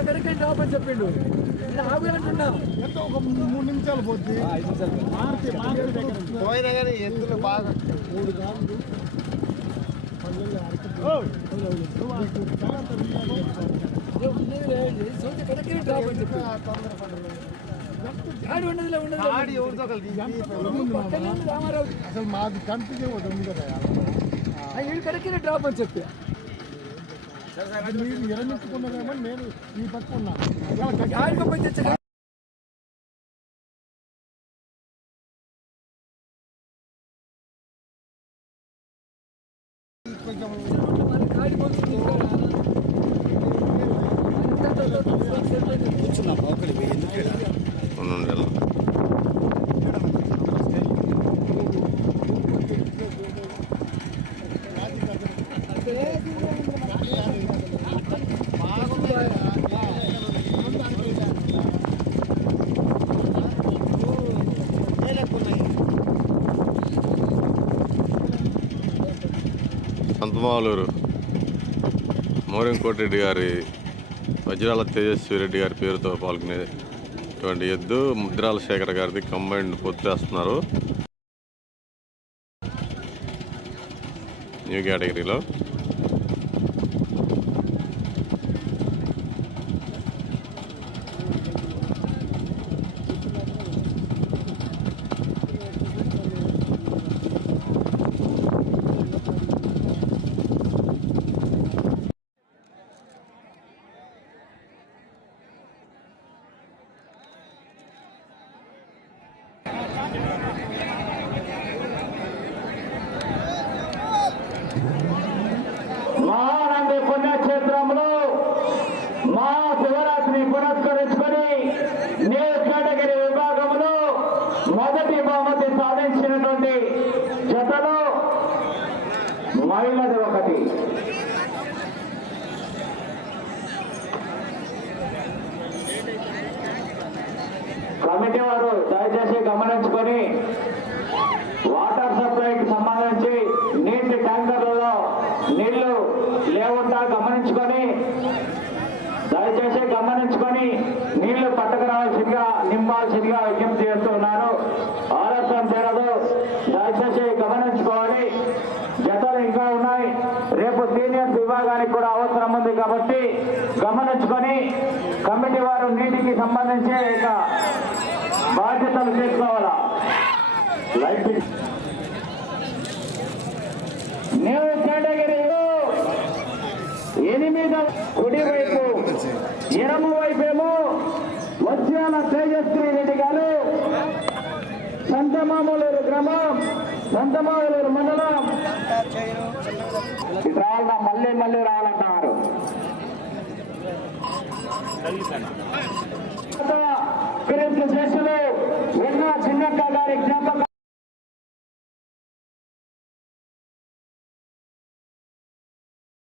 ఎక్కడికి డ్రాప్ అని చెప్పిండు ఆగు అంటున్నా ఎంత ఒక 3 నిమిషాలు పోద్ది 5 నిమిషాలు పోయినా కానీ ఎత్తులు బాగా 3 గాండ్లు అసలు మాది కన్ఫ్యూజన్ ఉంది కదా కరెక్ట్ డ్రాప్ అని చెప్పి మీరు విరమించుకున్నామో నేను ఈ పక్క ఉన్నా సంతమావలూరు మోరింకోటిరెడ్డి గారి వజ్రాల తేజస్వి రెడ్డి గారి పేరుతో పాల్గొనేటువంటి ఎద్దు ముద్రాల శేఖర్ గారిది కంబైండ్ పూర్తి చేస్తున్నారు న్యూ కేటగిరీలో. మహానంది పుణ్యక్షేత్రంలో మహాశివరాత్రిని పురస్కరించుకొని న్యూ కేటగిరీ విభాగంలో మొదటి బహుమతి సాధించినటువంటి జతలో మహిళది ఒకటి. కమిటీ వారు దయచేసి గమనించుకొని వాటర్ సప్లైకి సంబంధించి నీటి ట్యాంకర్లలో నీళ్లు లేకుండా గమనించుకొని నీళ్లు పట్టుకురావాల్సిందిగా నింపాల్సిందిగా విజ్ఞప్తి చేస్తున్నారు. ఆలస్యం చేరదు, దయచేసి గమనించుకోవాలి. జతలు ఇంకా ఉన్నాయి, రేపు సీనియర్స్ విభాగానికి కూడా అవసరం ఉంది కాబట్టి గమనించుకొని కమిటీ వారు నీటికి సంబంధించి ఇక బాధ్యతలు తీసుకోవాలా. న్యూ కేటగిరీలో 8వ కుడి వైపు ఎడమ వైపేమో వజ్రాల తేజస్వి రెడ్డి గారు, సంతమామలూరు గ్రామం, సంతమామలూరు మండలం. రావాలన్నా మళ్ళీ రావాలంటున్నారు. శ్రేష్ఠులు ఎన్నో చిన్నక్క గారి జ్ఞాపకం